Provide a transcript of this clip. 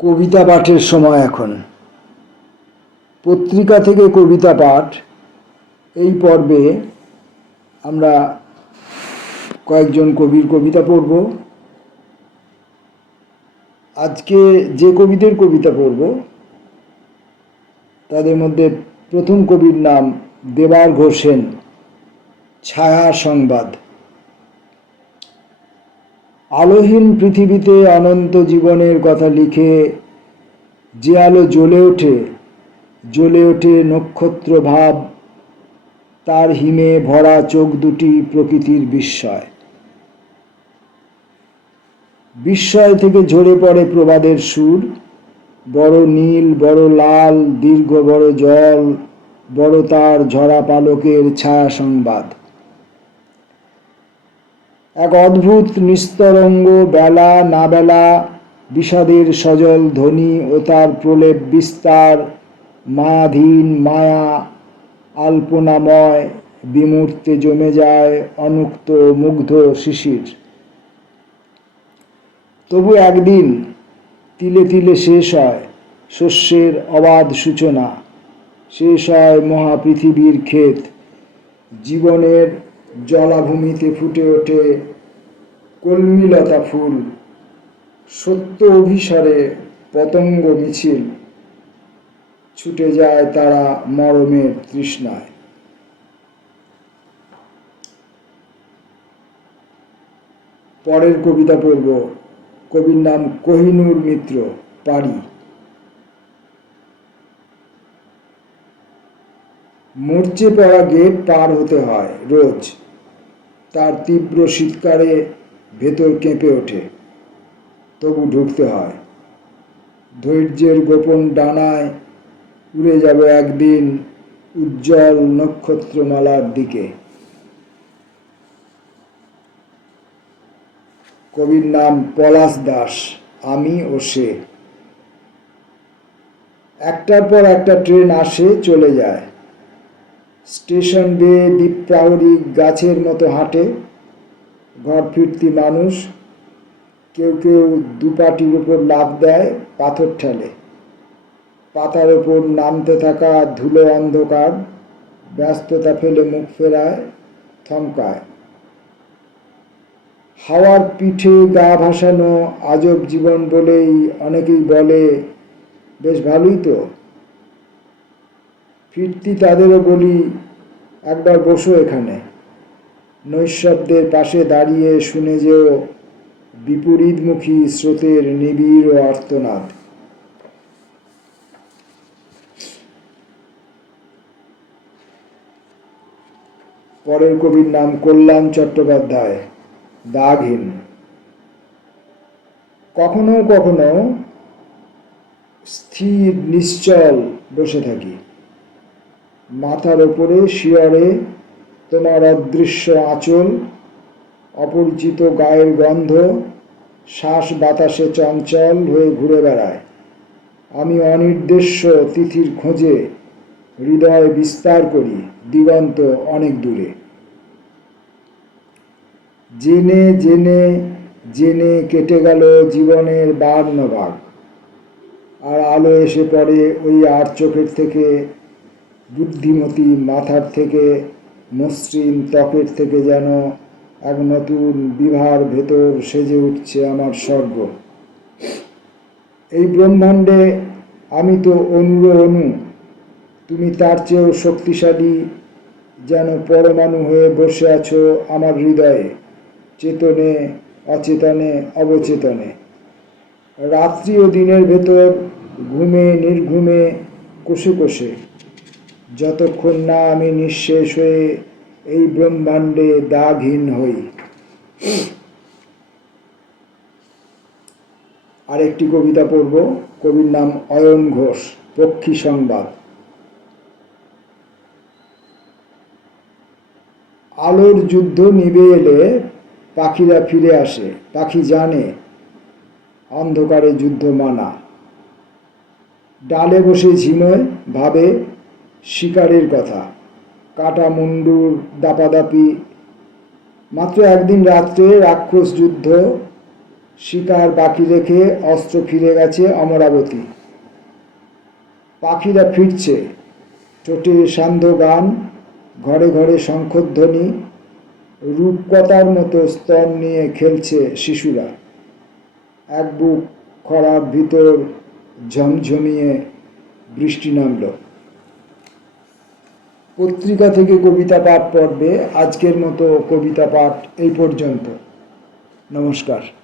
কবিতা পাঠের সময় এখন। পত্রিকা থেকে কবিতা পাঠ এই পর্বে আমরা কয়েকজন কবির কবিতা পড়ব। আজকে যে কবিদের কবিতা পড়ব তাদের মধ্যে প্রথম কবির নাম দেবার্ঘ সেন। ছায়া সংবাদ। আলোহীন পৃথিবীতে অনন্ত জীবনের কথা লিখে যে আলো জ্বলে ওঠে নক্ষত্র ভাব, তার হিমে ভরা চোখ দুটি প্রকৃতির বিস্ময়। বিস্ময় থেকে ঝরে পড়ে প্রবাদের সুর, বড় নীল বড় লাল দীর্ঘ বড় জল, বড় তার ঝরা পালকের ছায়া সংবাদ। এক অদ্ভুত নিস্তরঙ্গ বেলা না বেলা, বিষাদের সজল ধ্বনি ও তার প্রলেপ বিস্তার, মায়াধীন মায়া আল্পনাময় বিমূর্তে জমে যায় অনুক্ত মুগ্ধ শিশির। তবু একদিন তিলে তিলে শেষ হয় শস্যের অবাধ সূচনা, শেষ হয় মহাপৃথিবীর ক্ষেত, জীবনের জলাভূমিতে ফুটে ওঠে কলমিলতা ফুল, সত্য অভিসারে পতঙ্গ মিছিল, ছুটে যায় তারা মরমের তৃষ্ণায়। পরের কবিতা পড়ব। কবির নাম কোহিনূর মিত্র। পারি। মরচে পড়া গেট পার হতে হয় রোজ, তার তীব্র শীতকারে ভেতর কেঁপে ওঠে, তবু ঢুকতে হয়। ধৈর্যের গোপন ডানায় উড়ে যাবে একদিন উজ্জ্বল নক্ষত্রমালার দিকে। কবির নাম পলাশ দাস। আমি ও সে। একটার পর একটা ট্রেন আসে চলে যায়, স্টেশন বেয়ে দ্বীপ্রাহরী গাছের মতো হাঁটে ঘর ফিরতি মানুষ। কেউ কেউ দুপাটির উপর লাফ দেয় পাথর ঠেলে, পাতার ওপর নামতে থাকা ধুলো অন্ধকার ব্যস্ততা ফেলে মুখ ফেরায়, থমকায়। হাওয়ার পিঠে গা ভাসানো আজব জীবন বলেই অনেকেই বলে, বেশ ভালোই তো। ফিরতি তাদেরও বলি, একবার বসো এখানে, নৈঃশব্দের পাশে দাঁড়িয়ে শুনে যেও বিপরীতমুখী স্রোতের নিবিড় আর্তনাদ। পরের কবির নাম কল্যাণ চট্টোপাধ্যায়। দাগহীন। কখনো কখনো স্থির নিশ্চল বসে থাকি, মাথার ওপরে শিয়রে তোমার অদৃশ্য আঁচল, অপরিচিত গায়ের গন্ধ শ্বাস বাতাসে চঞ্চল হয়ে ঘুরে বেড়ায়। আমি অনির্দেশ্য তিথির খোঁজে হৃদয় বিস্তার করি দিগন্ত অনেক দূরে। জেনে জেনে জেনে কেটে গেল জীবনের 52 ভাগ, আর আলো এসে পড়ে ওই আর চোখের থেকে, বুদ্ধিমতী মাথার থেকে, মসৃণ ত্বকের থেকে যেন এক নতুন বিভার ভেতর সেজে উঠছে আমার স্বর্গ। এই ব্রহ্মাণ্ডে আমি তো অনুর অনু, তুমি তার চেয়েও শক্তিশালী, যেন পরমাণু হয়ে বসে আছো আমার হৃদয়ে, চেতনে অচেতনে অবচেতনে। রাত্রি ও দিনের ভেতর ঘুমে নির্ঘুমে কোষে কোষে, যতক্ষণ না আমি নিঃশেষ হয়ে এই ব্রহ্মাণ্ডে দাগহীন হই। আরেকটি কবিতা পড়ব। কবির নাম অয়ন ঘোষ। পক্ষী সংবাদ। আলোর যুদ্ধ নিভে এলে পাখিরা ফিরে আসে, পাখি জানে অন্ধকারে যুদ্ধ মানা। ডালে বসে ঝিমোয়, ভাবে শিকারের কথা, কাটা মুন্ডুর দাপাদাপি। মাত্র একদিন রাত্রে রাক্ষস যুদ্ধ, শিকার বাকি রেখে অস্ত্র ফিরে গেছে অমরাবতী। পাখিরা ফিরছে, ঠোঁটে সান্ধ্য গান, ঘরে ঘরে শঙ্খধ্বনি, রূপকথার মতো স্তন নিয়ে খেলছে শিশুরা। এক বুক খরার ভিতর ঝমঝমিয়ে বৃষ্টি নামল। পত্রিকা থেকে কবিতা পাঠ পর্বে আজকের মতো কবিতা পাঠ এই পর্যন্ত। নমস্কার।